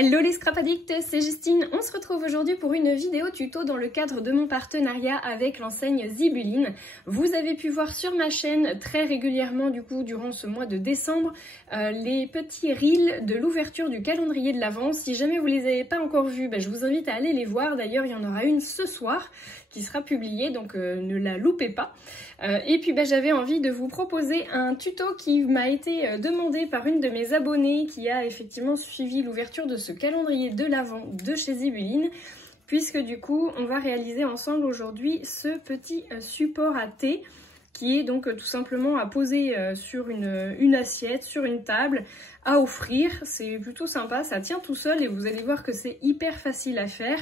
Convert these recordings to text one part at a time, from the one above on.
Hello les scrap addicts, c'est Justine. On se retrouve aujourd'hui pour une vidéo tuto dans le cadre de mon partenariat avec l'enseigne Zibuline. Vous avez pu voir sur ma chaîne très régulièrement du coup durant ce mois de décembre les petits reels de l'ouverture du calendrier de l'Avent. Si jamais vous les avez pas encore vus, je vous invite à aller les voir. D'ailleurs il y en aura une ce soir qui sera publiée, donc ne la loupez pas. Et puis j'avais envie de vous proposer un tuto qui m'a été demandé par une de mes abonnées qui a effectivement suivi l'ouverture de ce calendrier de l'Avent de chez Zibuline, puisque du coup on va réaliser ensemble aujourd'hui ce petit support à thé qui est donc tout simplement à poser sur une assiette, sur une table, à offrir. C'est plutôt sympa, ça tient tout seul et vous allez voir que c'est hyper facile à faire.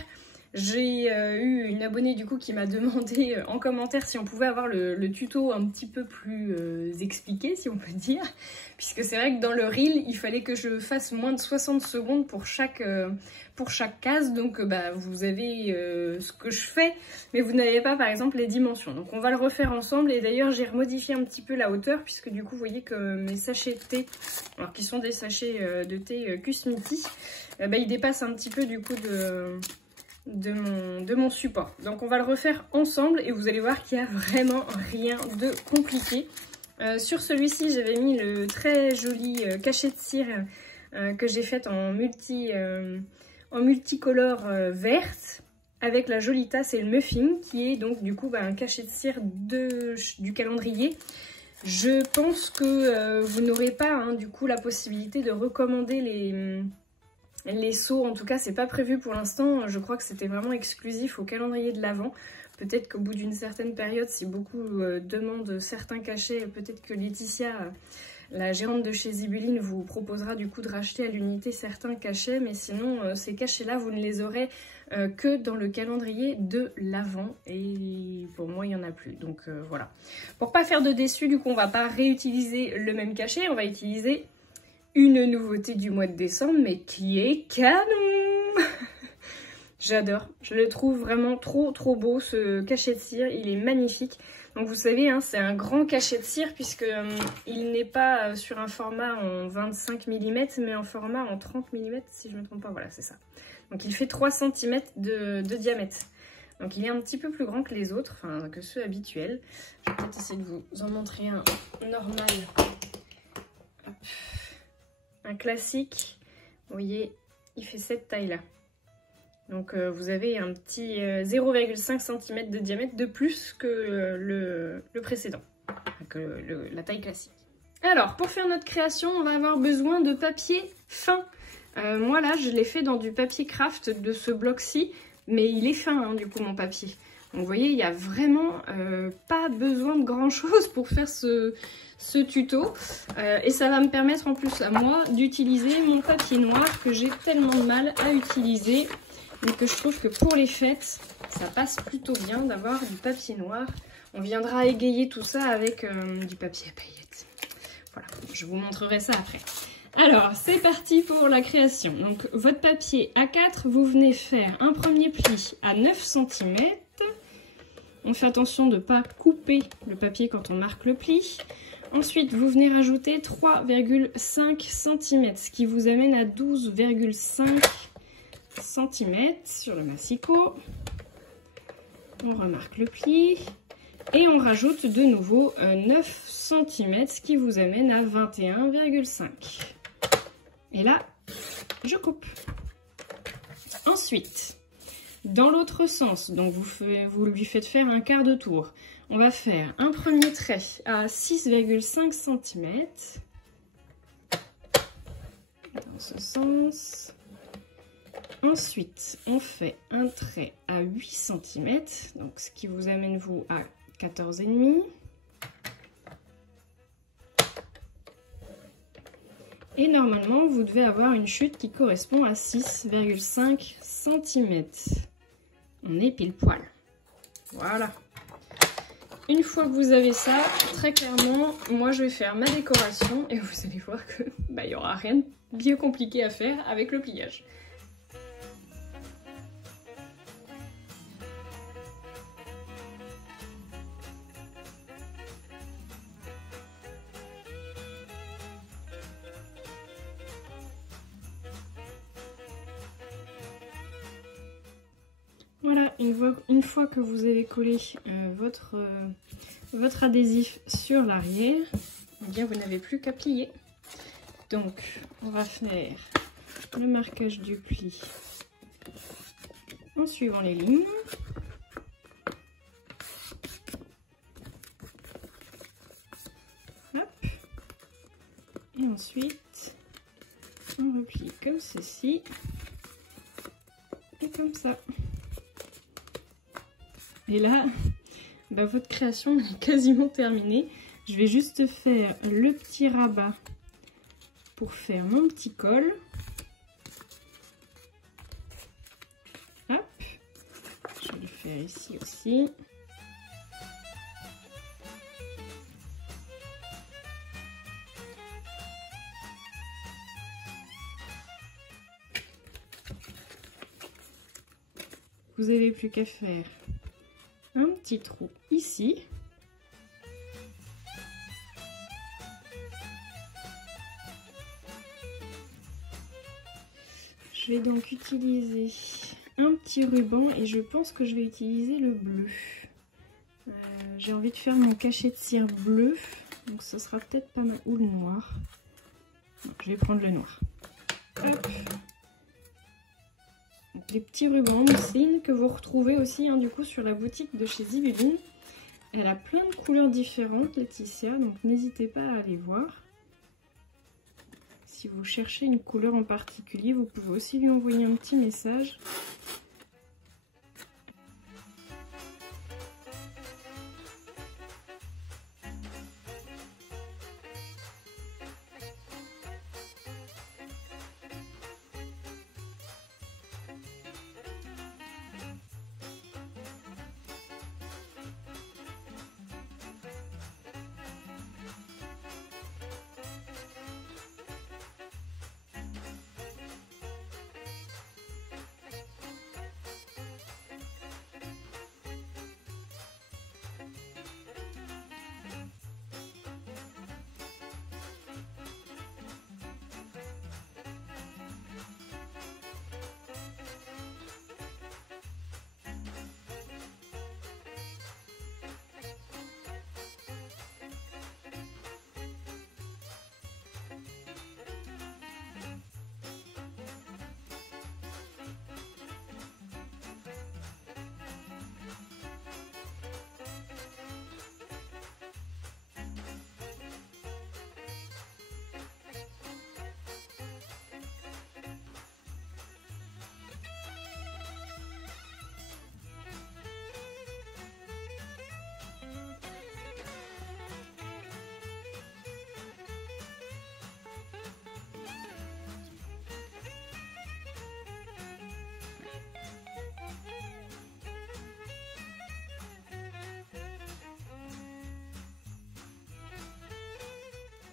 J'ai eu une abonnée du coup qui m'a demandé en commentaire si on pouvait avoir le tuto un petit peu plus expliqué, si on peut dire, puisque c'est vrai que dans le reel il fallait que je fasse moins de 60 secondes pour chaque case, donc vous avez ce que je fais mais vous n'avez pas par exemple les dimensions, donc on va le refaire ensemble. Et d'ailleurs j'ai remodifié un petit peu la hauteur puisque du coup vous voyez que mes sachets de thé, alors qui sont des sachets de thé Kusmiti, ils dépassent un petit peu du coup de mon support. Donc on va le refaire ensemble et vous allez voir qu'il n'y a vraiment rien de compliqué. Sur celui-ci j'avais mis le très joli cachet de cire que j'ai fait en multicolore verte avec la jolie tasse et le muffin qui est donc du coup un cachet de cire du calendrier. Je pense que vous n'aurez pas du coup la possibilité de recommander les seaux, en tout cas c'est pas prévu pour l'instant. Je crois que c'était vraiment exclusif au calendrier de l'Avent. Peut-être qu'au bout d'une certaine période, si beaucoup demandent certains cachets, peut-être que Laetitia, la gérante de chez Zibuline, vous proposera du coup de racheter à l'unité certains cachets. Mais sinon ces cachets-là, vous ne les aurez que dans le calendrier de l'Avent. Et pour moi, il n'y en a plus. Donc voilà. Pour pas faire de déçus, du coup on va pas réutiliser le même cachet, on va utiliser une nouveauté du mois de décembre, mais qui est canon. J'adore, je le trouve vraiment trop beau ce cachet de cire, il est magnifique. Donc vous savez, c'est un grand cachet de cire puisque il n'est pas sur un format en 25 mm, mais en format en 30 mm si je ne me trompe pas, voilà c'est ça. Donc il fait 3 cm de diamètre. Donc il est un petit peu plus grand que les autres, enfin que ceux habituels. Je vais peut-être essayer de vous en montrer un normal. Hop. Un classique, vous voyez, il fait cette taille-là. Donc vous avez un petit 0,5 cm de diamètre de plus que le précédent, que la taille classique. Alors, pour faire notre création, on va avoir besoin de papier fin. Moi là, je l'ai fait dans du papier craft de ce bloc-ci, mais il est fin du coup mon papier. Donc vous voyez, il n'y a vraiment pas besoin de grand chose pour faire ce tuto. Et ça va me permettre en plus à moi d'utiliser mon papier noir que j'ai tellement de mal à utiliser. Mais que je trouve que pour les fêtes, ça passe plutôt bien d'avoir du papier noir. On viendra égayer tout ça avec du papier à paillettes. Voilà, je vous montrerai ça après. Alors, c'est parti pour la création. Donc, votre papier A4, vous venez faire un premier pli à 9 cm. On fait attention de ne pas couper le papier quand on marque le pli. Ensuite, vous venez rajouter 3,5 cm, ce qui vous amène à 12,5 cm sur le massicot. On remarque le pli. Et on rajoute de nouveau 9 cm, ce qui vous amène à 21,5. Et là, je coupe. Ensuite, dans l'autre sens, donc vous lui faites faire un quart de tour. On va faire un premier trait à 6,5 cm. Dans ce sens. Ensuite, on fait un trait à 8 cm, donc ce qui vous amène vous à 14,5. Et normalement, vous devez avoir une chute qui correspond à 6,5 cm. On est pile poil. Voilà. Une fois que vous avez ça, très clairement, moi je vais faire ma décoration et vous allez voir que il n'y aura rien de bien compliqué à faire avec le pliage. une fois que vous avez collé votre adhésif sur l'arrière, eh bien vous n'avez plus qu'à plier. Donc on va faire le marquage du pli en suivant les lignes. Hop. Et ensuite on replie comme ceci et comme ça. Et là, bah, votre création est quasiment terminée. Je vais juste faire le petit rabat pour faire mon petit col. Hop. Je vais le faire ici aussi. Vous n'avez plus qu'à faire un petit trou ici. Je vais donc utiliser un petit ruban et je pense que je vais utiliser le bleu. J'ai envie de faire mon cachet de cire bleu, donc ce sera peut-être pas mal, ou le noir. Donc, je vais prendre le noir. Hop. Donc, les petits rubans mousseline que vous retrouvez aussi du coup sur la boutique de chez Zibubine. Elle a plein de couleurs différentes, Laetitia, donc n'hésitez pas à aller voir. Si vous cherchez une couleur en particulier, vous pouvez aussi lui envoyer un petit message.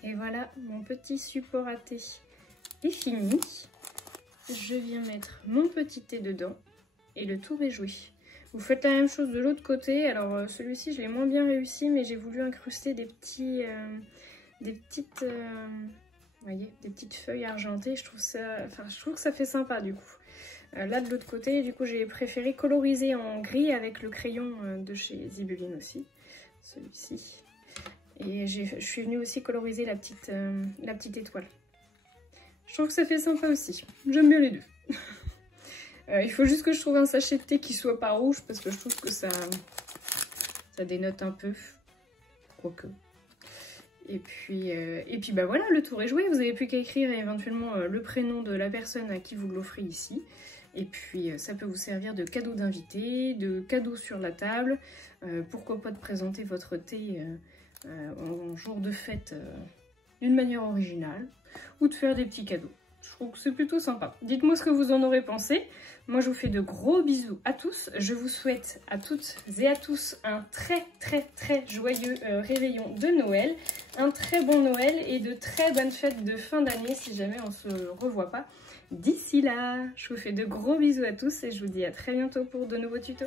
Et voilà, mon petit support à thé est fini. Je viens mettre mon petit thé dedans et le tour est joué. Vous faites la même chose de l'autre côté. Alors celui-ci, je l'ai moins bien réussi, mais j'ai voulu incruster des petites feuilles argentées. Je trouve que ça fait sympa du coup. Là de l'autre côté, du coup, j'ai préféré coloriser en gris avec le crayon de chez Zibubine aussi, celui-ci. Et je suis venue aussi coloriser la petite étoile. Je trouve que ça fait sympa aussi. J'aime bien les deux. Il faut juste que je trouve un sachet de thé qui soit pas rouge parce que je trouve que ça dénote un peu. Quoique. Et puis bah voilà, le tour est joué. Vous n'avez plus qu'à écrire éventuellement le prénom de la personne à qui vous l'offrez ici. Et puis ça peut vous servir de cadeau d'invité, de cadeau sur la table. Pourquoi pas de présenter votre thé en jour de fête d'une manière originale, ou de faire des petits cadeaux. Je trouve que c'est plutôt sympa. Dites-moi ce que vous en aurez pensé. Moi je vous fais de gros bisous à tous. Je vous souhaite à toutes et à tous un très joyeux réveillon de Noël, un très bon Noël et de très bonnes fêtes de fin d'année si jamais on se revoit pas d'ici là. Je vous fais de gros bisous à tous et je vous dis à très bientôt pour de nouveaux tutos.